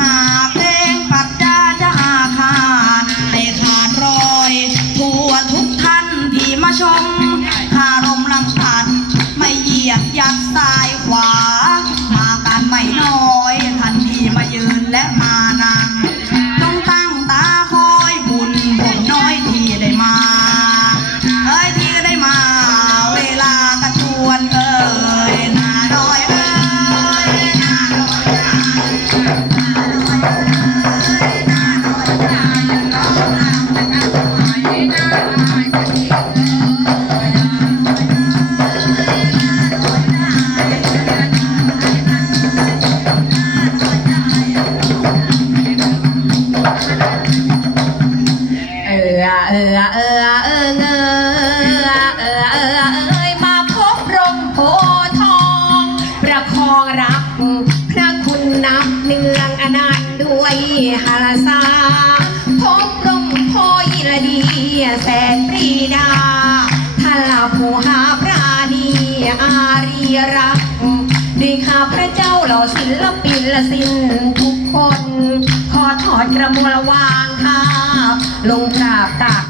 มาเประคอรักพระคุณนับเนืองอนันต์ด้วยหาสาพบร่มโพยิรดีแสนปรีดาท่าละผู้หาปราณีอารีรักด้วยข้าพระเจ้าเหล่าศิลปินละสินทุกคน ขอถอดกระมวลวางคาบลงกราบตัก